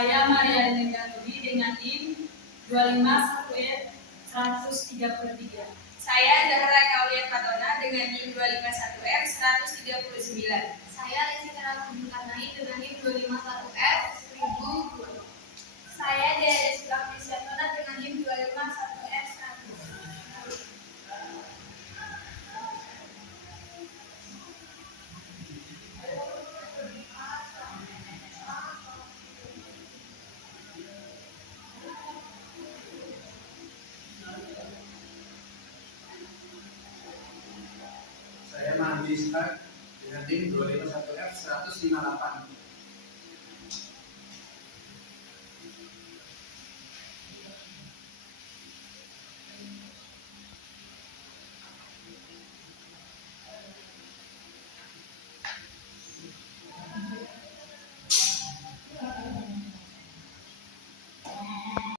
Saya Maria Neganobi dengan NIM 251F 133. Saya Zahra Kaulia Fatona dengan NIM 251F 139. Saya Jessica Karnai dengan NIM 251F 1002. Saya Dea Suka Kristiantona dengan NIM 251F 100. Saya Mahdi Ishak dengan NIM 251F 158.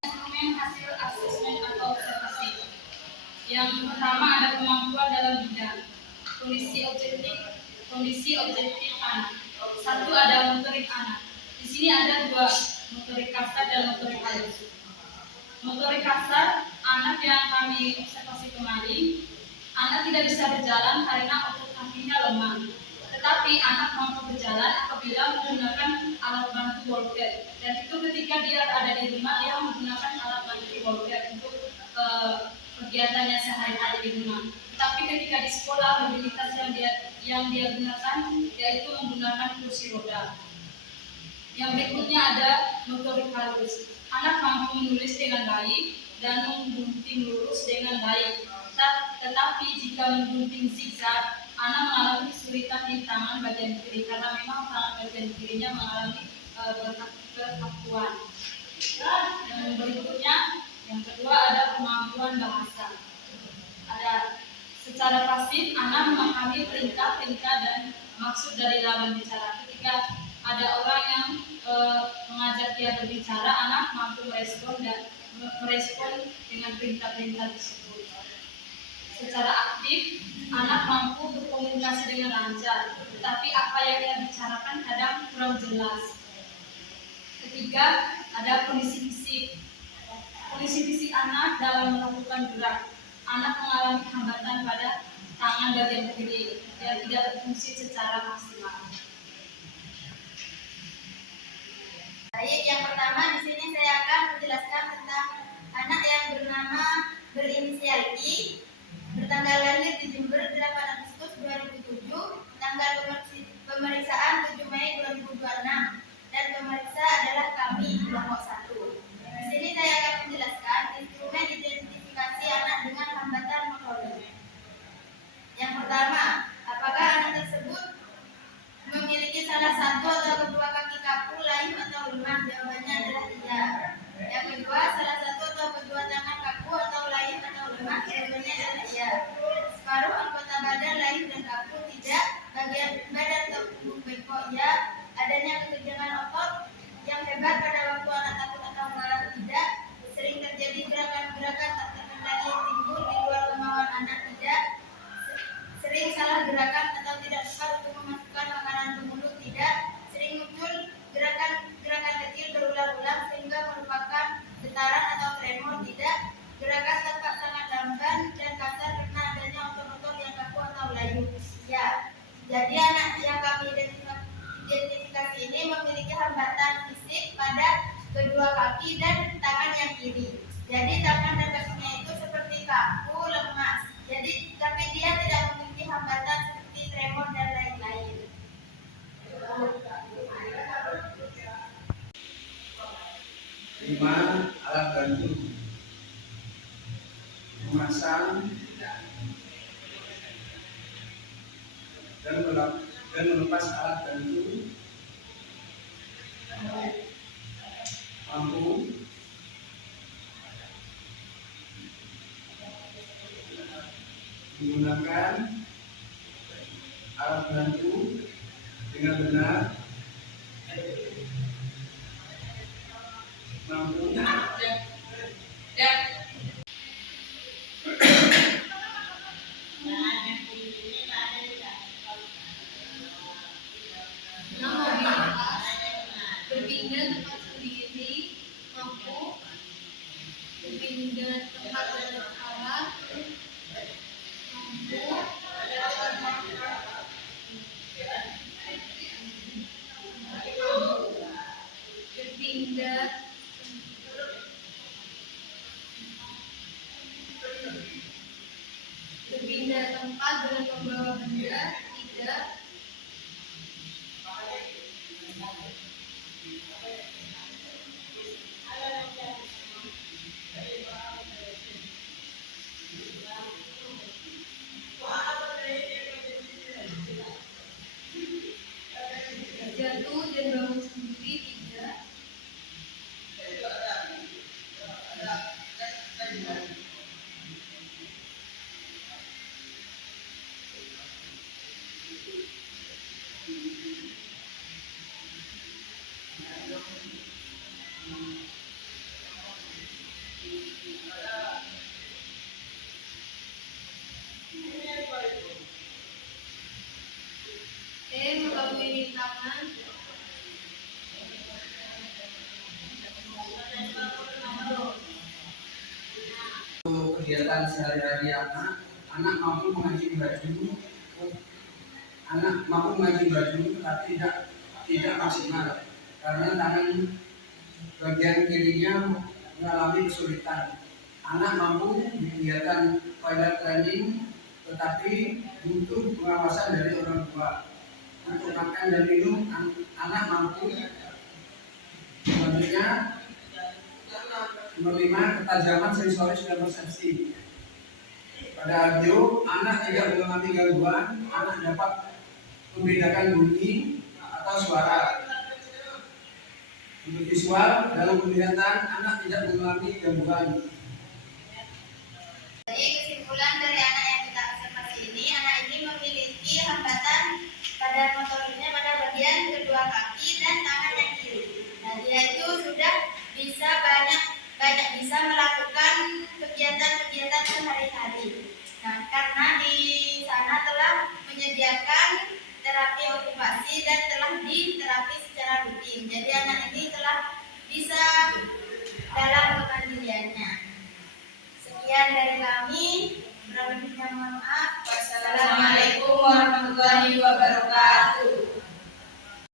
Instrumen hasil asesmen atau observasi. Yang pertama ada kemampuan dalam bidang kondisi objektif anak. Satu ada motorik anak. Di sini ada dua, motorik kasar dan motorik halus. Motorik kasar anak yang kami observasi kemarin, anak tidak bisa berjalan karena otot kakinya lemah. Tetapi anak mampu berjalan apabila menggunakan alat bantu walker. Dan itu ketika dia ada di rumah, dia menggunakan alat bantu walker untuk kegiatannya sehari-hari di rumah. Tapi ketika di sekolah, mobilitas yang dia gunakan yaitu menggunakan kursi roda. Yang berikutnya ada motorik halus. Anak mampu menulis dengan baik dan menggunting lurus dengan baik. Tetapi jika menggunting zigzag, anak mengalami kesulitan di tangan bagian kiri karena memang tangan bagian kirinya mengalami kekakuan. Yang berikutnya, yang kedua ada kemampuan bahasa. Ada secara pasif, anak memahami perintah-perintah dan maksud dari lawan bicara. Ketika ada orang yang mengajak dia berbicara, anak mampu merespon dengan perintah-perintah tersebut. Secara aktif, anak mampu berkomunikasi dengan lancar, tetapi apa yang dia bicarakan kadang kurang jelas. Ketiga, ada kondisi fisik. Kondisi fisik anak dalam melakukan gerak. Anak mengalami hambatan pada tangan bagian kiri yang tidak berfungsi secara maksimal. Baik, yang pertama di sini saya akan menjelaskan tentang anak yang berinisial I, bertanggal lahir di Jember 8 Agustus 2007, tanggal pemeriksaan 7 Mei 2026, dan pemeriksa adalah kami kelompok 1. Di sini saya akan menjelaskan instrumen identifikasi anak dengan hambatan motorik. Yang pertama, apakah anak tersebut memiliki salah satu atau kedua kaki kaku, layu atau lemah? Jawabannya adalah tidak. Yang kedua, salah satu atau kedua tangan kaku atau layu atau lemah? Jawabannya adalah iya. Separuh anggota badan layu dan kaku? Tidak. Bagian badan atau tubuh bengkok? Ya. Adanya kekejangan otot yang hebat pada waktu anak takut atau marah? Tidak. Sering terjadi gerakan-gerakan tak terkendali yang timbul di luar kemauan anak? Tidak. Sering salah gerakan atau tidak tepat untuk memasukkan makanan ke mulut? Tidak. Sering muncul gerakan-gerakan kecil berulang-ulang sehingga merupakan getaran atau tremor? Tidak. Gerakan tampak sangat lamban dan kasar karena adanya otot-otot yang kaku atau layu? Ya. Jadi anak yang kami identifikasi ini memiliki hambatan fisik pada kedua kaki dan tangan yang kiri. Jadi tangan dan kakinya itu seperti kaku, lemas. Jadi tapi dia tidak memiliki hambatan seperti tremor dan lain-lain. 5. Alat bantu memasang dan melepas alat bantu, mampu menggunakan alat bantu dengan benar, mampu Berpindah tempat berdiri pindah tempat dengan membawa benda, tidak. Jatuh dan bangun sendiri, tidak. Mengambil tangan. Untuk kegiatan sehari-hari anak mampu mengaji baju, tetapi tidak maksimal karena tangan bagian kirinya mengalami kesulitan. Anak mampu kegiatan toilet training, tetapi butuh pengawasan dari orang tua. Untuk makan dan minum, anak mampu. Selanjutnya, nomor 5, ketajaman sensoris dan persepsi. Pada audio, anak tidak mengalami gangguan, anak dapat membedakan bunyi atau suara. Untuk visual, dalam penglihatan, anak tidak mengalami gangguan. Jadi kesimpulan dari anak yang kita observasi ini, anak ini memiliki hambatan pada motoriknya pada bagian kedua kaki dan tangan yang kiri. Nah, dia itu sudah bisa banyak bisa melakukan kegiatan-kegiatan sehari-hari. Nah, karena di sana telah menyediakan terapi okupasi dan telah diterapi secara rutin. Jadi anak ini telah bisa dalam kemandiriannya. Sekian dari kami. Kurang lebihnya mohon maaf. Wassalamualaikum warahmatullahi wabarakatuh.